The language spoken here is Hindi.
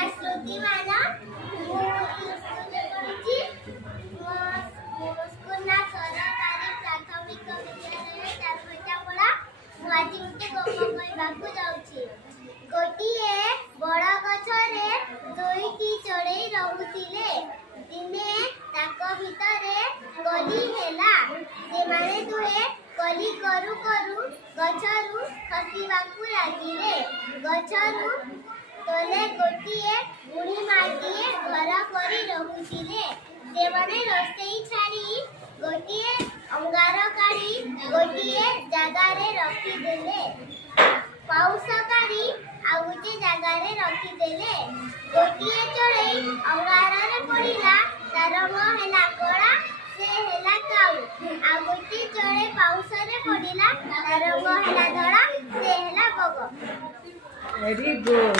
नाँ श्रुति मान स्कूल ना सरकारी प्राथमिक विद्यालय चारपड़ा आज गोटे गप कहवाक जाऊँगी। गोटे बड़ गछरे दुईटी चढ़ई रहुथिले। दिने ताक भितरे कली हेला। सेमाने दुहे कली करू करू गछरु खसिबाकू लागिले। गछरु तले गोटे बुढ़ी माटीए घर करी रहुथिले। सेमाने रोषेई छाड़ी गोटे अंगार काढ़ी गोटे जगारे रखिदेले। पाउस काढ़ी आ गोटे जगारे रखिदेले। गोटे चढ़ई अंगारे पड़िला। तार मुह हेला कड़ा से हेला काऊ। आ गोटे चढ़ई पाउसरे पड़िला। तार मुह हेला धड़ा से हेला बग। Very good.